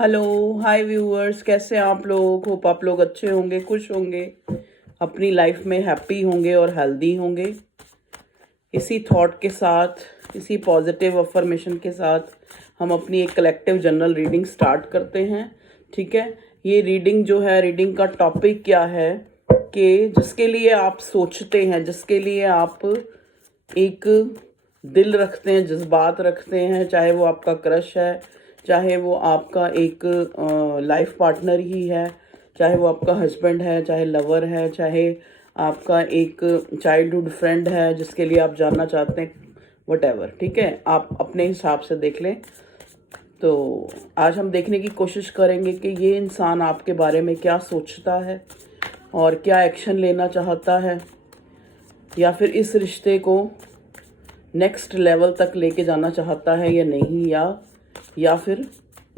Hello. हाय viewers, कैसे हैं आप लोग? होप आप लोग अच्छे होंगे, खुश होंगे, अपनी लाइफ में हैप्पी होंगे और हेल्दी होंगे। इसी थॉट के साथ, इसी पॉजिटिव अफर्मेशन के साथ हम अपनी एक कलेक्टिव जनरल रीडिंग स्टार्ट करते हैं। ठीक है, ये रीडिंग जो है, रीडिंग का टॉपिक क्या है कि जिसके लिए आप सोचते हैं, जिसके लिए आप एक दिल रखते हैं, जज्बात रखते हैं, चाहे वो आपका क्रश है, चाहे वो आपका एक लाइफ पार्टनर ही है, चाहे वो आपका हस्बैंड है, चाहे लवर है, चाहे आपका एक चाइल्डहुड फ्रेंड है जिसके लिए आप जानना चाहते हैं, वट। ठीक है, आप अपने हिसाब से देख लें। तो आज हम देखने की कोशिश करेंगे कि ये इंसान आपके बारे में क्या सोचता है और क्या एक्शन लेना चाहता है, या फिर इस रिश्ते को नेक्स्ट लेवल तक लेके जाना चाहता है या नहीं, या फिर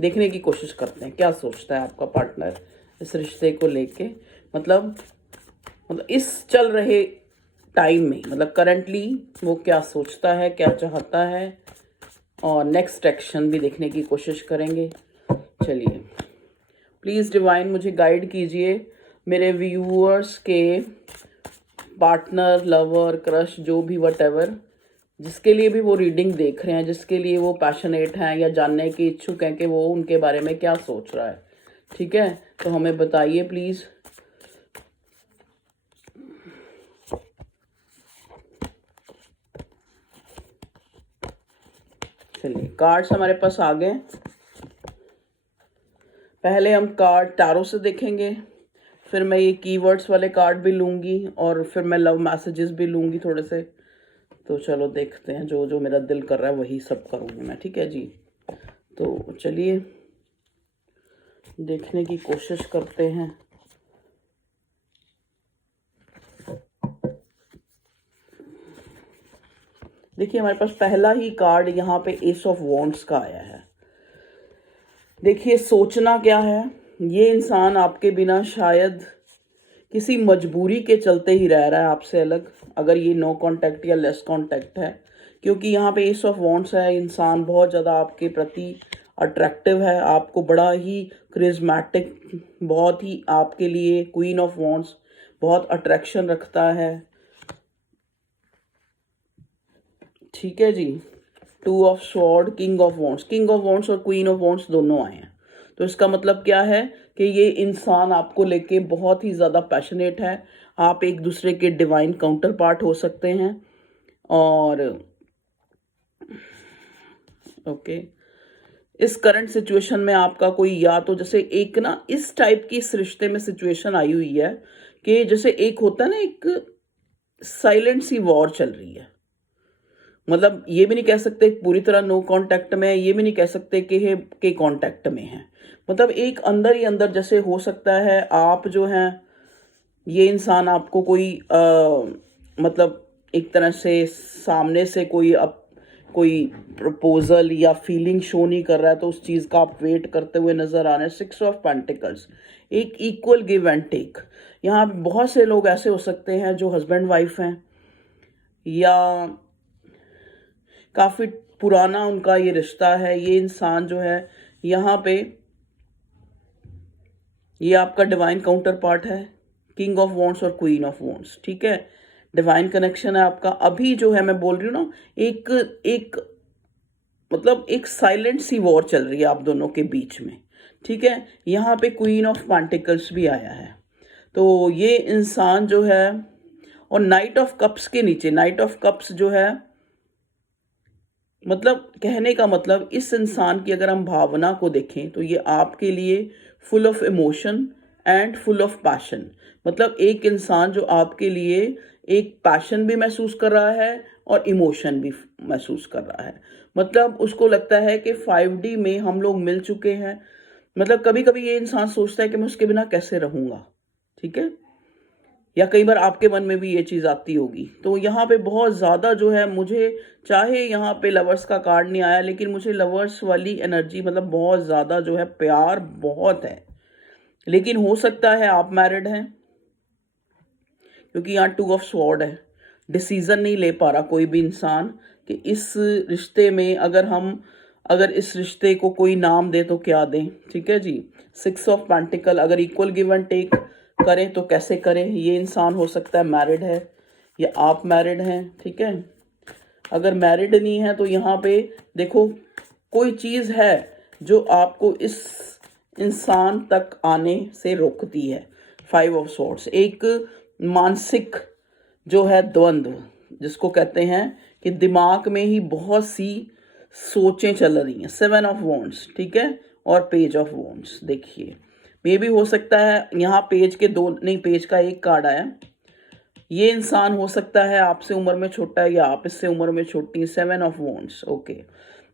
देखने की कोशिश करते हैं क्या सोचता है आपका पार्टनर इस रिश्ते को लेके। मतलब इस चल रहे टाइम में, मतलब करंटली वो क्या सोचता है, क्या चाहता है, और नेक्स्ट एक्शन भी देखने की कोशिश करेंगे। चलिए, प्लीज़ डिवाइन मुझे गाइड कीजिए, मेरे व्यूअर्स के पार्टनर, लवर, क्रश, जो भी वट जिसके लिए भी वो रीडिंग देख रहे हैं, जिसके लिए वो पैशनेट हैं या जानने के इच्छुक हैं कि वो उनके बारे में क्या सोच रहा है। ठीक है, तो हमें बताइए प्लीज़। चलिए, कार्ड्स हमारे पास आ गए। पहले हम कार्ड टैरो से देखेंगे, फिर मैं ये कीवर्ड्स वाले कार्ड भी लूँगी, और फिर मैं लव मैसेजेस भी लूँगी थोड़े से। तो चलो देखते हैं, जो जो मेरा दिल कर रहा है वही सब करूँगी मैं। ठीक है जी, तो चलिए देखने की कोशिश करते हैं। देखिए, हमारे पास पहला ही कार्ड यहाँ पे एस ऑफ वॉन्ड्स का आया है। देखिए, सोचना क्या है, ये इंसान आपके बिना शायद किसी मजबूरी के चलते ही रह रहा है आपसे अलग, अगर ये नो कांटेक्ट या लेस कांटेक्ट है। क्योंकि यहाँ पे एस ऑफ वॉन्ड्स है, इंसान बहुत ज़्यादा आपके प्रति अट्रैक्टिव है, आपको बड़ा ही क्रिज्मेटिक, बहुत ही आपके लिए क्वीन ऑफ वॉन्ड्स बहुत अट्रैक्शन रखता है। ठीक है ji, two of sword, king of wands, king of wands और क्वीन ऑफ वॉन्ड्स दोनों आए हैं। तो इसका मतलब क्या है कि ये इंसान आपको लेके बहुत ही ज़्यादा पैशनेट है। आप एक दूसरे के डिवाइन काउंटर पार्ट हो सकते हैं। और ओके, इस करंट सिचुएशन में आपका कोई, या तो जैसे एक ना इस टाइप की इस रिश्ते में सिचुएशन आई हुई है कि जैसे एक होता है ना, एक साइलेंट सी वॉर चल रही है। मतलब ये भी नहीं कह सकते पूरी तरह नो कांटेक्ट में, ये भी नहीं कह सकते कि कांटेक्ट में है। मतलब एक अंदर ही अंदर जैसे हो सकता है, आप जो हैं, ये इंसान आपको कोई मतलब एक तरह से सामने से कोई प्रपोजल या फीलिंग शो नहीं कर रहा है, तो उस चीज़ का आप वेट करते हुए नज़र आ रहे हैं। 6 ऑफ पेंटिकल्स, एक इक्वल गिव एंड टेक। यहाँ बहुत से लोग ऐसे हो सकते हैं जो हस्बैंड वाइफ हैं, या काफ़ी पुराना उनका ये रिश्ता है। ये इंसान जो है यहाँ पे, ये आपका डिवाइन काउंटर पार्ट है, किंग ऑफ वॉन्ड्स और क्वीन ऑफ वॉन्ड्स। ठीक है, डिवाइन कनेक्शन है आपका। अभी जो है, मैं बोल रही हूँ ना, एक एक मतलब एक साइलेंट सी वॉर चल रही है आप दोनों के बीच में। ठीक है, यहाँ पे क्वीन ऑफ पेंटिकल्स भी आया है। तो ये इंसान जो है, और नाइट ऑफ कप्स के नीचे, नाइट ऑफ कप्स जो है, मतलब कहने का मतलब, इस इंसान की अगर हम भावना को देखें तो ये आपके लिए full of emotion and full of passion. मतलब एक इंसान जो आपके लिए एक पैशन भी महसूस कर रहा है और इमोशन भी महसूस कर रहा है। मतलब उसको लगता है कि 5D में हम लोग मिल चुके हैं। मतलब कभी कभी ये इंसान सोचता है कि मैं उसके बिना कैसे रहूँगा। ठीक है, या कई बार आपके मन में भी ये चीज़ आती होगी। तो यहाँ पे बहुत ज़्यादा जो है, मुझे चाहे यहाँ पे लवर्स का कार्ड नहीं आया, लेकिन मुझे लवर्स वाली एनर्जी, मतलब बहुत ज़्यादा जो है, प्यार बहुत है। लेकिन हो सकता है आप मैरिड हैं, क्योंकि यहाँ 2 ऑफ स्वॉर्ड है। डिसीज़न नहीं ले पा रहा कोई भी इंसान कि इस रिश्ते में अगर हम अगर इस रिश्ते को कोई नाम दे तो क्या दें, ठीक है जी। 6 ऑफ पेंटिकल, अगर इक्वल गिव एंड टेक करें तो कैसे करें। ये इंसान हो सकता है मैरिड है या आप मैरिड हैं, ठीक है। अगर मैरिड नहीं है तो यहाँ पे देखो कोई चीज़ है जो आपको इस इंसान तक आने से रोकती है। 5 ऑफ सॉर्ड्स, एक मानसिक जो है द्वंद्व, जिसको कहते हैं कि दिमाग में ही बहुत सी सोचें चल रही हैं। 7 ऑफ वॉन्ड्स, ठीक है, और पेज ऑफ वॉन्ड्स। देखिए मे भी हो सकता है यहाँ पेज के दो नहीं, पेज का एक कार्ड आया। ये इंसान हो सकता है आपसे उम्र में छोटा है या आप इससे उम्र में छोटी है। 7 ऑफ वॉन्ड्स, ओके।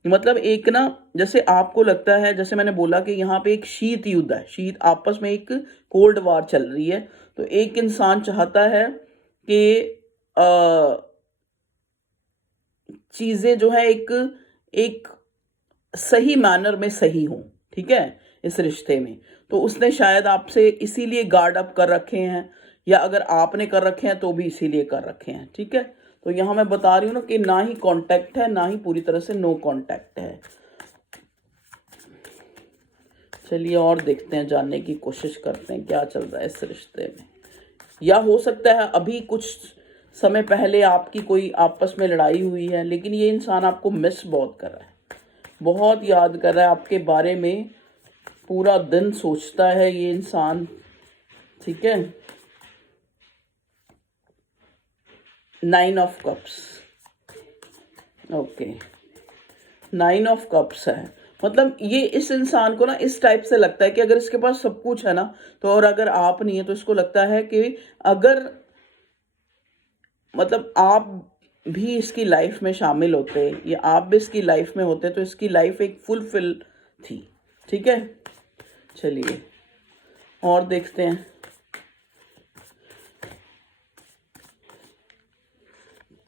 मतलब एक ना, जैसे आपको लगता है, जैसे मैंने बोला कि यहाँ पे एक शीत युद्ध है, शीत आपस में एक कोल्ड वार चल रही है। तो एक इंसान चाहता है कि चीजें जो है एक सही मैनर में सही हो, ठीक है, इस रिश्ते में। तो उसने शायद आपसे इसीलिए गार्ड अप कर रखे हैं, या अगर आपने कर रखे हैं तो भी इसीलिए कर रखे हैं, ठीक है। तो यहाँ मैं बता रही हूँ ना कि ना ही कांटेक्ट है, ना ही पूरी तरह से नो कांटेक्ट है। चलिए और देखते हैं, जानने की कोशिश करते हैं क्या चल रहा है इस रिश्ते में। या हो सकता है अभी कुछ समय पहले आपकी कोई आपस में लड़ाई हुई है, लेकिन ये इंसान आपको मिस बहुत कर रहा है, बहुत याद कर रहा है आपके बारे में, पूरा दिन सोचता है ये इंसान, ठीक है। 9 of cups, okay. 9 of cups है, मतलब ये इस इंसान को ना इस टाइप से लगता है कि अगर इसके पास सब कुछ है ना, तो और अगर आप नहीं है तो इसको लगता है कि अगर मतलब आप भी इसकी लाइफ में शामिल होते या आप भी इसकी लाइफ में होते तो इसकी लाइफ एक फुलफिल थी, ठीक है। चलिए और देखते हैं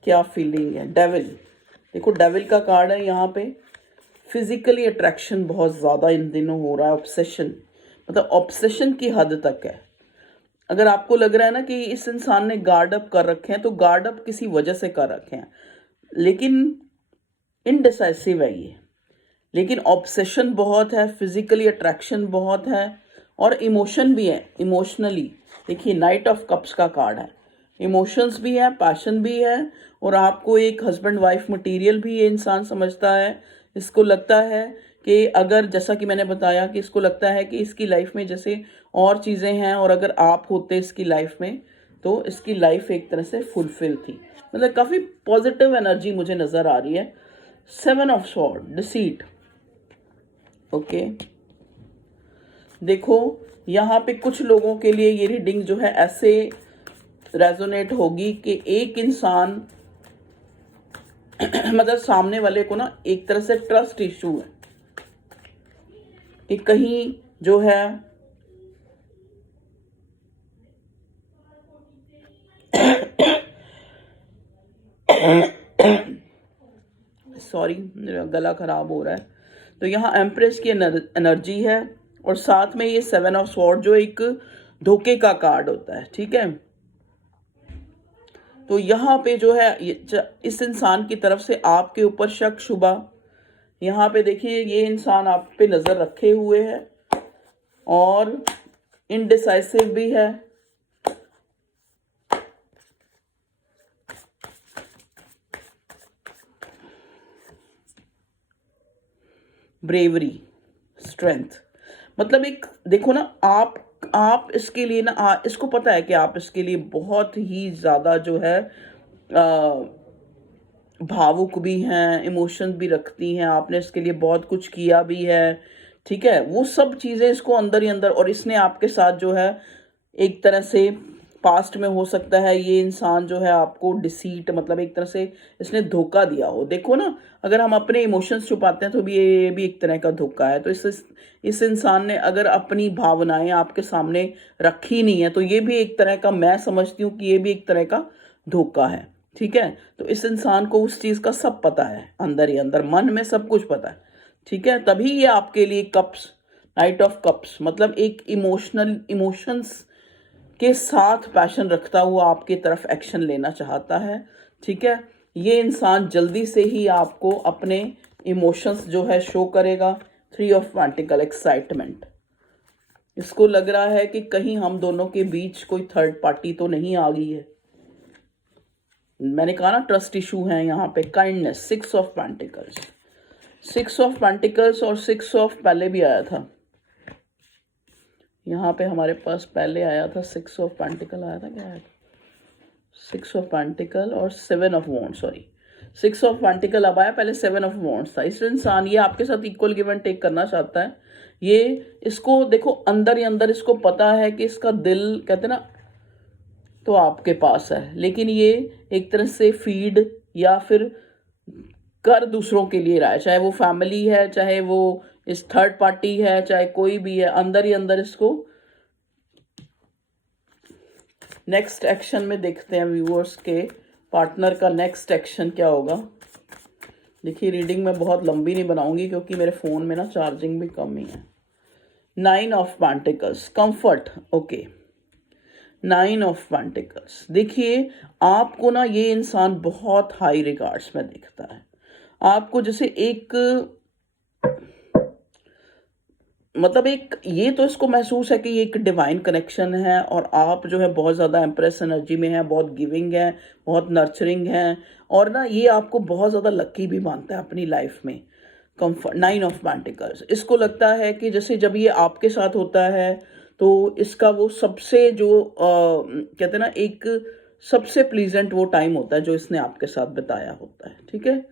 क्या फीलिंग है। डेविल, देखो डेविल का कार्ड है यहाँ पे। फिजिकली अट्रैक्शन बहुत ज़्यादा इन दिनों हो रहा है, ऑब्सेशन, मतलब ऑब्सेशन की हद तक है। अगर आपको लग रहा है ना कि इस इंसान ने गार्ड अप कर रखे हैं, तो गार्ड अप किसी वजह से कर रखे हैं, लेकिन इनडिसाइसिव है ये। लेकिन ऑब्सेशन बहुत है, फिजिकली अट्रैक्शन बहुत है, और इमोशन भी है, इमोशनली। देखिए 9 ऑफ कप्स का कार्ड है, इमोशंस भी है, पैशन भी है, और आपको एक हस्बैंड वाइफ मटेरियल भी ये इंसान समझता है। इसको लगता है कि अगर, जैसा कि मैंने बताया कि इसको लगता है कि इसकी लाइफ में जैसे और चीज़ें हैं, और अगर आप होते इसकी लाइफ में तो इसकी लाइफ एक तरह से फुलफिल थी। मतलब काफ़ी पॉजिटिव एनर्जी मुझे नज़र आ रही है। 7 ऑफ स्वॉर्ड, डिसीट, ओके। देखो यहाँ पे कुछ लोगों के लिए ये रीडिंग जो है ऐसे रेजोनेट होगी कि एक इंसान मतलब सामने वाले को ना एक तरह से ट्रस्ट इशू है कि कहीं जो है सॉरी गला खराब हो रहा है। तो यहाँ एम्प्रेस की एनर्जी है, और साथ में ये 7 ऑफ स्वॉर्ड जो एक धोखे का कार्ड होता है, ठीक है। तो यहाँ पे जो है इस इंसान की तरफ से आपके ऊपर शक शुबा, यहाँ पे देखिए ये इंसान आप पे नज़र रखे हुए है, और इनडिसाइसिव भी है। ब्रेवरी, स्ट्रेंथ, मतलब एक देखो ना, आप इसके लिए ना इसको पता है कि आप इसके लिए बहुत ही ज़्यादा जो है भावुक भी हैं, इमोशंस भी रखती हैं, आपने इसके लिए बहुत कुछ किया भी है, ठीक है। वो सब चीज़ें इसको अंदर ही अंदर, और इसने आपके साथ जो है एक तरह से पास्ट में हो सकता है ये इंसान जो है आपको डिसीट, मतलब एक तरह से इसने धोखा दिया हो। देखो ना, अगर हम अपने इमोशंस छुपाते हैं तो भी ये भी एक तरह का धोखा है। तो इस इंसान ने अगर अपनी भावनाएं आपके सामने रखी नहीं है, तो ये भी एक तरह का, मैं समझती हूँ कि ये भी एक तरह का धोखा है, ठीक है। तो इस इंसान को उस चीज़ का सब पता है, अंदर ही अंदर मन में सब कुछ पता है, ठीक है। तभी ये आपके लिए कप्स, 9 ऑफ कप्स, मतलब एक इमोशंस के साथ पैशन रखता हुआ आपकी तरफ एक्शन लेना चाहता है, ठीक है। ये इंसान जल्दी से ही आपको अपने इमोशंस जो है शो करेगा। 3 ऑफ पेंटिकल एक्साइटमेंट, इसको लग रहा है कि कहीं हम दोनों के बीच कोई थर्ड पार्टी तो नहीं आ गई है। मैंने कहा ना ट्रस्ट इशू है यहाँ पे। Kindness, 6 of pentacles, 6 of pentacles और 6 ऑफ पहले भी आया था यहाँ पे हमारे पास, पहले आया था 6 ऑफ पेंटिकल आया था, क्या आया था 6 ऑफ पेंटिकल और 7 of wand, sorry 6 of pentacles अब आया, पहले 7 ऑफ वॉन्ड्स था। इस इंसान ये आपके साथ इक्वल गिव एंड टेक करना चाहता है। ये इसको देखो अंदर ही अंदर इसको पता है कि इसका दिल कहते ना तो आपके पास है, लेकिन ये एक तरह से फीड या फिर कर दूसरों के लिए रहा है, चाहे वो फैमिली है, चाहे वो इस थर्ड पार्टी है, चाहे कोई भी है, अंदर ही अंदर इसको। नेक्स्ट एक्शन में देखते हैं व्यूअर्स के पार्टनर का नेक्स्ट एक्शन क्या होगा। देखिए रीडिंग मैं बहुत लंबी नहीं बनाऊंगी क्योंकि मेरे फ़ोन में ना चार्जिंग भी कम ही है। 9 of pentacles, comfort, okay. 9 of pentacles, देखिए आपको ना ये इंसान बहुत हाई रिगार्ड्स में देखता है। आपको जैसे एक मतलब एक ये तो इसको महसूस है कि ये एक डिवाइन कनेक्शन है और आप जो है बहुत ज़्यादा एम्प्रेस एनर्जी में है, बहुत गिविंग है, बहुत नर्चरिंग है, और ना ये आपको बहुत ज़्यादा लकी भी मानता है अपनी लाइफ में। कंफर्ट, 9 ऑफ पेंटिकल्स, इसको लगता है कि जैसे जब ये आपके साथ होता है तो इसका वो सबसे जो कहते हैं ना एक सबसे प्लीजेंट वो टाइम होता है जो इसने आपके साथ बिताया होता है, ठीक है।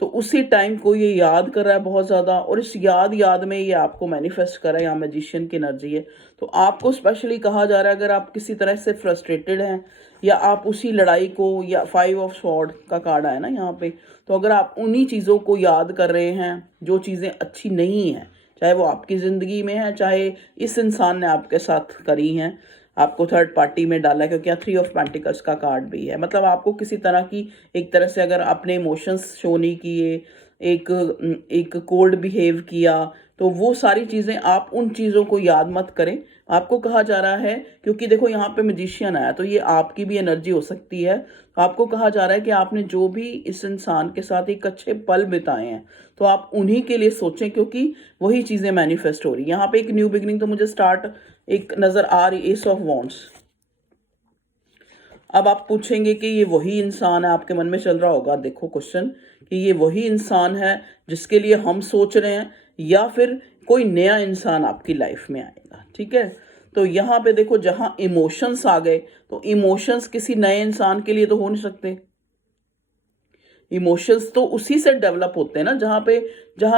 तो उसी टाइम को ये याद कर रहा है बहुत ज़्यादा, और इस याद में ये आपको मैनिफेस्ट कर रहा है। यहाँ मैजिशियन की एनर्जी है, तो आपको स्पेशली कहा जा रहा है अगर आप किसी तरह से फ्रस्ट्रेटेड हैं या आप उसी लड़ाई को, या 5 ऑफ स्वॉर्ड का कार्ड आया ना यहाँ पे, तो अगर आप उन्हीं चीज़ों को याद कर रहे हैं जो चीज़ें अच्छी नहीं हैं, चाहे वो आपकी ज़िंदगी में है, चाहे इस इंसान ने आपके साथ करी हैं, आपको थर्ड पार्टी में डाला है, क्योंकि यहाँ 3 ऑफ पेंटिकल्स का कार्ड भी है। मतलब आपको किसी तरह की एक तरह से अगर अपने इमोशंस शो नहीं किए, एक एक कोल्ड बिहेव किया, तो वो सारी चीज़ें आप उन चीज़ों को याद मत करें। आपको कहा जा रहा है, क्योंकि देखो यहाँ पे मैजिशियन आया तो ये आपकी भी एनर्जी हो सकती है। तो आपको कहा जा रहा है कि आपने जो भी इस इंसान के साथ एक अच्छे पल बिताए हैं तो आप उन्हीं के लिए सोचें, क्योंकि वही चीज़ें मैनिफेस्ट हो रही है। यहाँ पे एक न्यू बिगिनिंग तो मुझे स्टार्ट एक नज़र आ रही, एस ऑफ वॉन्ड्स। अब आप पूछेंगे कि ये वही इंसान है, आपके मन में चल रहा होगा देखो क्वेश्चन कि ये वही इंसान है जिसके लिए हम सोच रहे हैं, या फिर कोई नया इंसान आपकी लाइफ में आएगा, ठीक है। तो यहाँ पे देखो जहाँ इमोशंस आ गए, तो इमोशंस किसी नए इंसान के लिए तो हो नहीं सकते। इमोशंस तो उसी से डेवलप होते हैं ना जहाँ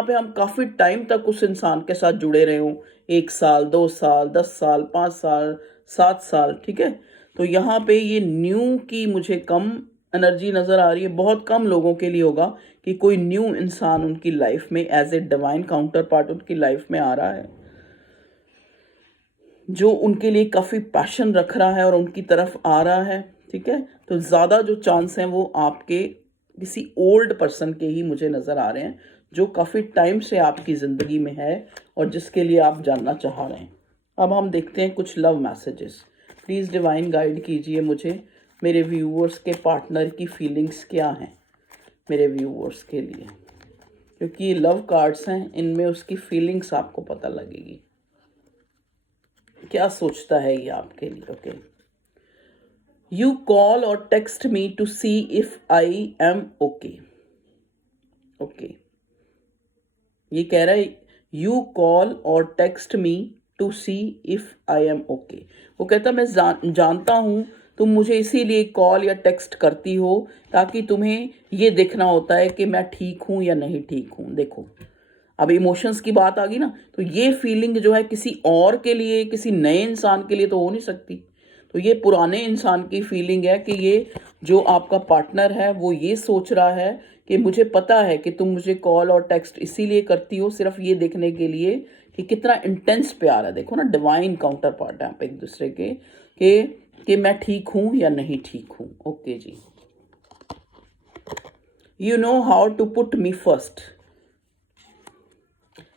पे हम काफ़ी टाइम तक उस इंसान के साथ जुड़े रहे हों, 1 साल, 2 साल, 10 साल, 5 साल, 7 साल, ठीक है। तो यहाँ पे ये न्यू की मुझे कम एनर्जी नज़र आ रही है। बहुत कम लोगों के लिए होगा कि कोई न्यू इंसान उनकी लाइफ में as a divine counterpart उनकी लाइफ में आ रहा है, जो उनके लिए काफ़ी पैशन रख रहा है और उनकी तरफ आ रहा है, ठीक है। तो ज़्यादा जो चांस हैं वो आपके किसी ओल्ड पर्सन के ही मुझे नज़र आ रहे हैं, जो काफ़ी टाइम से आपकी ज़िंदगी में है और जिसके लिए आप जानना चाह रहे हैं। अब हम देखते हैं कुछ love messages. Please divine guide कीजिए मुझे, मेरे व्यूअर्स के पार्टनर की फीलिंग्स क्या हैं मेरे व्यूअर्स के लिए, क्योंकि ये लव कार्ड्स हैं, इनमें उसकी फीलिंग्स आपको पता लगेगी, क्या सोचता है ये आपके लिए। Okay, you call or text me to see if I am okay. Okay, ये कह रहा है you call or text me to see if I am okay. वो कहता मैं जानता हूँ तुम मुझे इसीलिए कॉल या टेक्स्ट करती हो ताकि तुम्हें ये देखना होता है कि मैं ठीक हूँ या नहीं ठीक हूँ। देखो अब इमोशंस की बात आ गई ना, तो ये फीलिंग जो है किसी और के लिए, किसी नए इंसान के लिए तो हो नहीं सकती। तो ये पुराने इंसान की फीलिंग है कि ये जो आपका पार्टनर है वो ये सोच रहा है कि मुझे पता है कि तुम मुझे कॉल और टेक्स्ट इसीलिए करती हो सिर्फ ये देखने के लिए कि कितना इंटेंस प्यार है। देखो ना, डिवाइन काउंटर पार्ट है आप एक दूसरे के कि मैं ठीक हूँ या नहीं ठीक हूँ। ओके जी, you know how to put me first.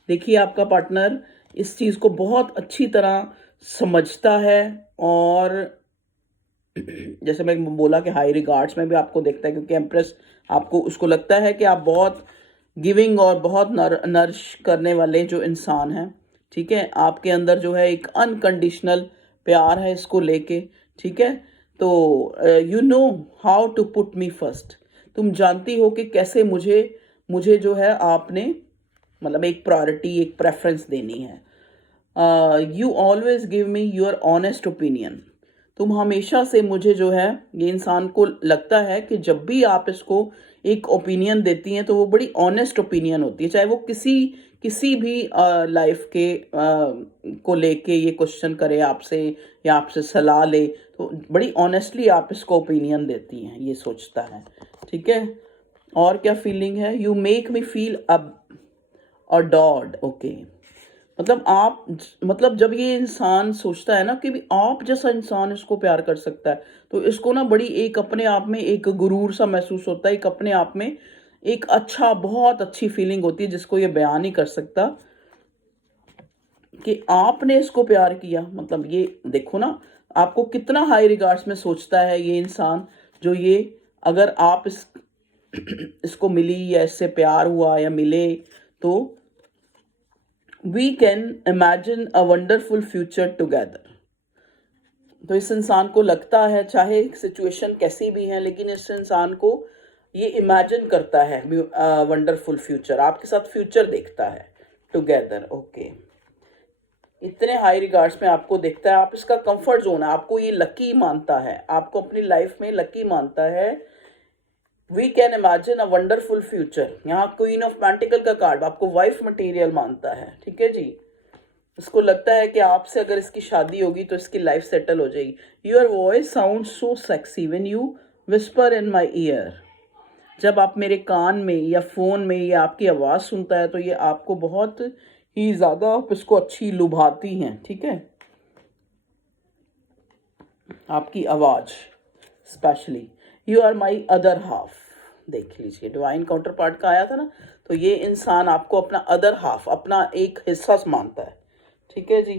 देखिए आपका पार्टनर इस चीज़ को बहुत अच्छी तरह समझता है, और जैसे मैं बोला कि हाई रिगार्ड्स में भी आपको देखता है, क्योंकि एम्प्रेस आपको उसको लगता है कि आप बहुत गिविंग और बहुत नरिश करने वाले जो इंसान हैं, ठीक है, आपके अंदर जो है एक अनकंडीशनल प्यार है इसको लेके, ठीक है। तो you know how to put me first, तुम जानती हो कि कैसे मुझे मुझे जो है आपने मतलब एक प्रायोरिटी, एक प्रेफरेंस देनी है। You always give me your honest opinion, तुम हमेशा से मुझे जो है, ये इंसान को लगता है कि जब भी आप इसको एक ओपिनियन देती हैं तो वो बड़ी ऑनेस्ट ओपिनियन होती है, चाहे वो किसी किसी भी लाइफ के को लेके ये क्वेश्चन करे आपसे या आपसे सलाह ले, तो बड़ी ऑनेस्टली आप इसको ओपिनियन देती हैं, ये सोचता है, ठीक है। और क्या फीलिंग है, you make me feel adored, okay. मतलब आप, मतलब जब ये इंसान सोचता है ना कि भी आप जैसा इंसान इसको प्यार कर सकता है, तो इसको ना बड़ी एक अपने आप में एक गुरूर सा महसूस होता है, एक अपने आप में एक अच्छा, बहुत अच्छी फीलिंग होती है जिसको ये बयान नहीं कर सकता कि आपने इसको प्यार किया। मतलब ये देखो ना, आपको कितना हाई रिगार्ड्स में सोचता है ये इंसान, जो ये अगर आप इसको मिली या इससे प्यार हुआ या मिले तो we can imagine a wonderful future together. तो इस इंसान को लगता है, चाहे सिचुएशन कैसी भी है, लेकिन इस इंसान को ये इमेजिन करता है वंडरफुल फ्यूचर, आपके साथ फ्यूचर देखता है टुगेदर, ओके। इतने हाई रिगार्ड्स में आपको देखता है, आप इसका कंफर्ट जोन है, आपको ये लकी मानता है, आपको अपनी लाइफ में लकी मानता है। We can imagine a wonderful future, यहाँ क्वीन ऑफ पेंटिकल का कार्ड आपको वाइफ मटेरियल मानता है, ठीक है जी। इसको लगता है कि आपसे अगर इसकी शादी होगी तो इसकी लाइफ सेटल हो जाएगी। Your voice sound so sexy when you whisper in my year, जब आप मेरे कान में या फ़ोन में या आपकी आवाज़ सुनता है तो ये आपको बहुत ही ज़्यादा आप इसको अच्छी लुभाती हैं, ठीक है। आपकी आवाज़ specially, you are my other half, देख लीजिए डिवाइन काउंटर पार्ट का आया था ना, तो ये इंसान आपको अपना अदर हाफ, अपना एक हिस्सा मानता है, ठीक है जी।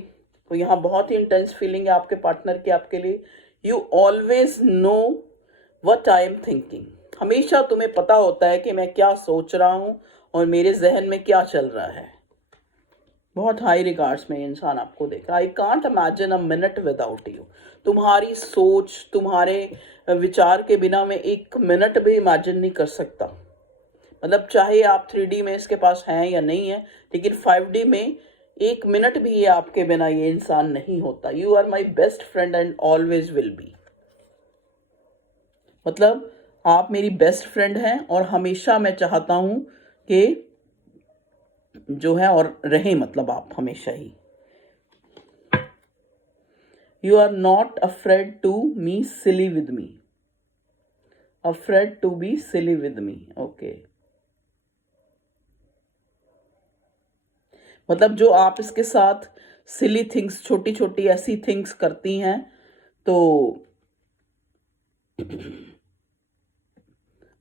तो यहाँ बहुत ही इंटेंस फीलिंग है आपके पार्टनर की आपके लिए। You always know what I am thinking, हमेशा तुम्हें पता होता है कि मैं क्या सोच रहा हूँ और मेरे जहन में क्या चल रहा है। बहुत हाई रिगार्ड्स में इंसान आपको देख रहा है। I can't imagine a minute without you, तुम्हारी सोच, तुम्हारे विचार के बिना मैं एक मिनट भी इमेजिन नहीं कर सकता। मतलब चाहे आप 3D में इसके पास हैं या नहीं है, लेकिन 5D में एक मिनट भी ये आपके बिना ये इंसान नहीं होता। You are my best friend and always will be, मतलब आप मेरी बेस्ट फ्रेंड हैं और हमेशा मैं चाहता हूं कि जो है और रहे, मतलब आप हमेशा ही। You are not afraid to me silly with me, afraid to be silly with me, okay. मतलब जो आप इसके साथ सिली थिंग्स, छोटी छोटी ऐसी थिंग्स करती हैं, तो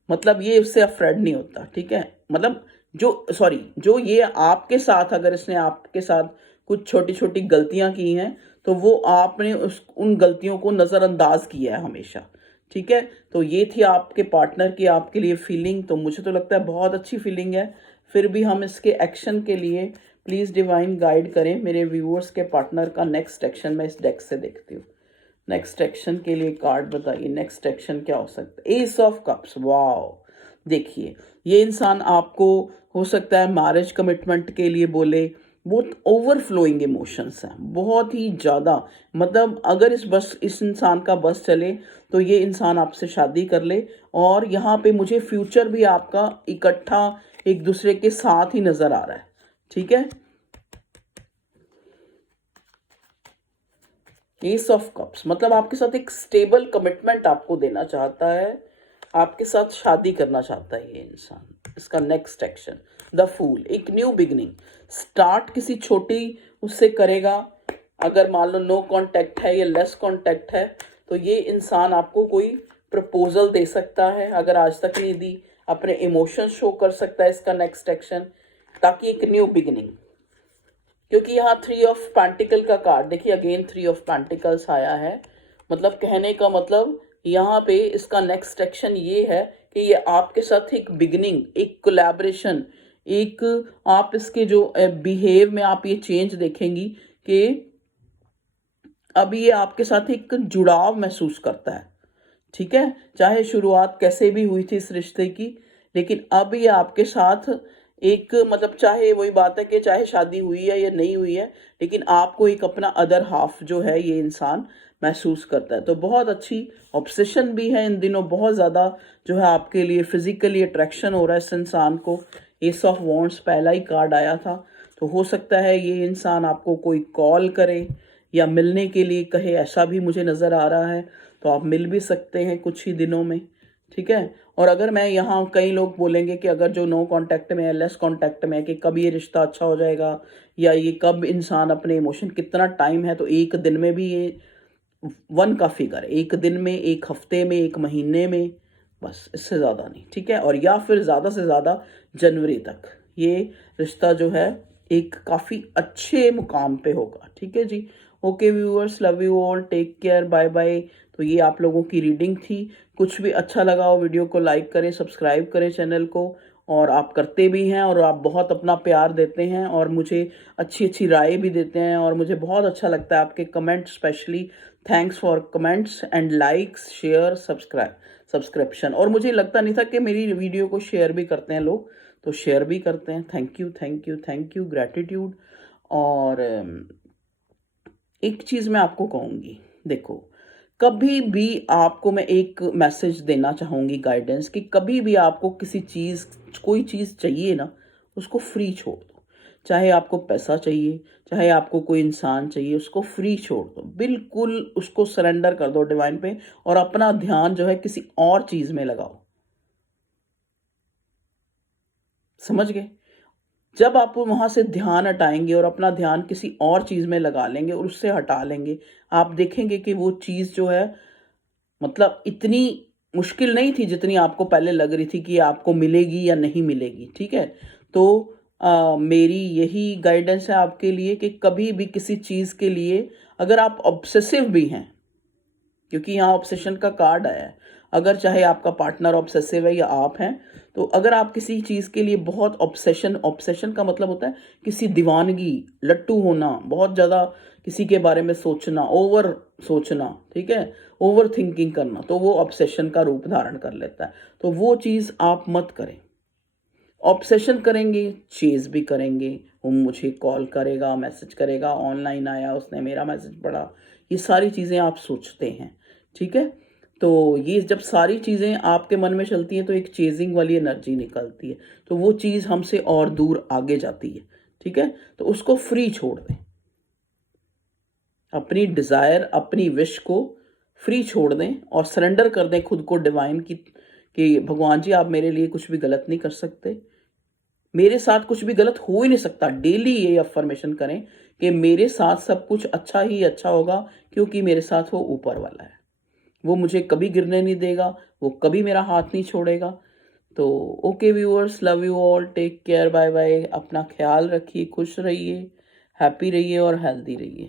मतलब ये उससे अफ्रेड नहीं होता, ठीक है। मतलब जो ये आपके साथ, अगर इसने आपके साथ कुछ छोटी छोटी गलतियां की हैं तो वो आपने उन गलतियों को नज़रअंदाज किया है हमेशा, ठीक है। तो ये थी आपके पार्टनर की आपके लिए फीलिंग। तो मुझे तो लगता है बहुत अच्छी फीलिंग है। फिर भी हम इसके एक्शन के लिए प्लीज़ डिवाइन गाइड करें मेरे व्यूअर्स के पार्टनर का नेक्स्ट एक्शन। मैं इस डेक से देखती हूँ, नेक्स्ट एक्शन के लिए कार्ड बताइए, नेक्स्ट एक्शन क्या हो सकता है। S of cups, wow. देखिए ये इंसान आपको हो सकता है मैरिज कमिटमेंट के लिए बोले, बहुत ओवरफ्लोइंग इमोशंस हैं, बहुत ही ज़्यादा। मतलब अगर इस इंसान का बस चले तो ये इंसान आपसे शादी कर ले, और यहाँ पे मुझे फ्यूचर भी आपका इकट्ठा एक दूसरे के साथ ही नज़र आ रहा है, ठीक है। एस ऑफ कप्स मतलब आपके साथ एक स्टेबल कमिटमेंट आपको देना चाहता है, आपके साथ शादी करना चाहता है ये इंसान। इसका नेक्स्ट एक्शन द फूल, एक न्यू बिगनिंग, स्टार्ट किसी छोटी उससे करेगा। अगर मान लो नो कांटेक्ट है या लेस कांटेक्ट है तो ये इंसान आपको कोई प्रपोजल दे सकता है, अगर आज तक नहीं दी, अपने इमोशंस शो कर सकता है इसका नेक्स्ट एक्शन, ताकि एक न्यू बिगनिंग। क्योंकि यहाँ 3 ऑफ पेंटिकल का कार्ड देखिए, अगेन 3 ऑफ पेंटिकल्स आया है। मतलब कहने का मतलब यहाँ पे इसका नेक्स्ट एक्शन ये है कि ये आपके साथ एक बिगनिंग, एक कोलैबोरेशन, एक आप इसके जो बिहेव में आप ये चेंज देखेंगी कि अब ये आपके साथ एक जुड़ाव महसूस करता है। ठीक है, चाहे शुरुआत कैसे भी हुई थी इस रिश्ते की, लेकिन अब ये आपके साथ एक मतलब चाहे वही बात है कि चाहे शादी हुई है या नहीं हुई है, लेकिन आपको एक अपना अदर हाफ जो है ये इंसान महसूस करता है। तो बहुत अच्छी ऑब्सेशन भी है इन दिनों, बहुत ज़्यादा जो है आपके लिए फिजिकली अट्रैक्शन हो रहा है इस इंसान को। एस ऑफ वॉन्ड्स पहला ही कार्ड आया था, तो हो सकता है ये इंसान आपको कोई कॉल करे या मिलने के लिए कहे, ऐसा भी मुझे नज़र आ रहा है। तो आप मिल भी सकते हैं कुछ ही दिनों में। ठीक है, और अगर मैं यहाँ कई लोग बोलेंगे कि अगर जो नो कांटेक्ट में है, लेस कांटेक्ट में है, कि कब ये रिश्ता अच्छा हो जाएगा या ये कब इंसान अपने इमोशन, कितना टाइम है, तो एक दिन में भी ये वन का फिगर है, एक दिन में, एक हफ्ते में, एक महीने में, बस इससे ज़्यादा नहीं। ठीक है, और या फिर ज़्यादा से ज़्यादा जनवरी तक ये रिश्ता जो है एक काफ़ी अच्छे मुकाम पे होगा। ठीक है ji. Okay viewers, love you all, take care, bye bye. तो ये आप लोगों की रीडिंग थी। कुछ भी अच्छा लगा हो वीडियो को लाइक करें, सब्सक्राइब करें चैनल को, और आप करते भी हैं और आप बहुत अपना प्यार देते हैं और मुझे अच्छी अच्छी राय भी देते हैं, और मुझे बहुत अच्छा लगता है आपके comment specially. Thanks for comments and likes, share, subscription. और मुझे लगता नहीं था कि मेरी वीडियो को शेयर भी करते हैं लोग, तो शेयर भी करते हैं। Thank you, thank you, thank you, gratitude. और एक चीज़ मैं आपको कहूँगी, देखो, कभी भी आपको मैं एक मैसेज देना चाहूँगी, गाइडेंस, कि कभी भी आपको किसी चीज़, कोई चीज़ चाहिए ना, उसको फ्री छोड़ दो। चाहे आपको पैसा चाहिए, चाहे आपको कोई इंसान चाहिए, उसको फ्री छोड़ दो, बिल्कुल उसको सरेंडर कर दो डिवाइन पे, और अपना ध्यान जो है किसी और चीज़ में लगाओ। समझ गए? जब आप वहाँ से ध्यान हटाएंगे और अपना ध्यान किसी और चीज़ में लगा लेंगे और उससे हटा लेंगे, आप देखेंगे कि वो चीज़ जो है, मतलब इतनी मुश्किल नहीं थी जितनी आपको पहले लग रही थी कि आपको मिलेगी या नहीं मिलेगी। ठीक है, तो मेरी यही गाइडेंस है आपके लिए कि कभी भी किसी चीज़ के लिए, अगर आप ऑब्सेसिव भी हैं, क्योंकि यहाँ ऑब्सेशन का कार्ड आया है, अगर चाहे आपका पार्टनर ऑब्सेसिव है या आप हैं, तो अगर आप किसी चीज़ के लिए बहुत ऑब्सेशन, ऑब्सेशन का मतलब होता है किसी दीवानगी, लट्टू होना, बहुत ज़्यादा किसी के बारे में सोचना, ओवर सोचना, ठीक है, ओवर थिंकिंग करना, तो वो ऑब्सेशन का रूप धारण कर लेता है। तो वो चीज़ आप मत करें। ऑब्सेशन करेंगे, चेज़ भी करेंगे, वो मुझे कॉल करेगा, मैसेज करेगा, ऑनलाइन आया, उसने मेरा मैसेज पढ़ा, ये सारी चीज़ें आप सोचते हैं। ठीक है, तो ये जब सारी चीज़ें आपके मन में चलती हैं तो एक चेजिंग वाली एनर्जी निकलती है, तो वो चीज़ हमसे और दूर आगे जाती है। ठीक है, तो उसको फ्री छोड़ दें, अपनी डिज़ायर, अपनी विश को फ्री छोड़ दें और सरेंडर कर दें खुद को डिवाइन की, कि भगवान जी आप मेरे लिए कुछ भी गलत नहीं कर सकते, मेरे साथ कुछ भी गलत हो ही नहीं सकता। डेली ये अफर्मेशन करें कि मेरे साथ सब कुछ अच्छा ही अच्छा होगा, क्योंकि मेरे साथ वो ऊपर वाला है, वो मुझे कभी गिरने नहीं देगा, वो कभी मेरा हाथ नहीं छोड़ेगा। तो okay viewers, love you all, take care, bye bye. अपना ख्याल रखिए, खुश रहिए, हैप्पी रहिए और हेल्दी रहिए।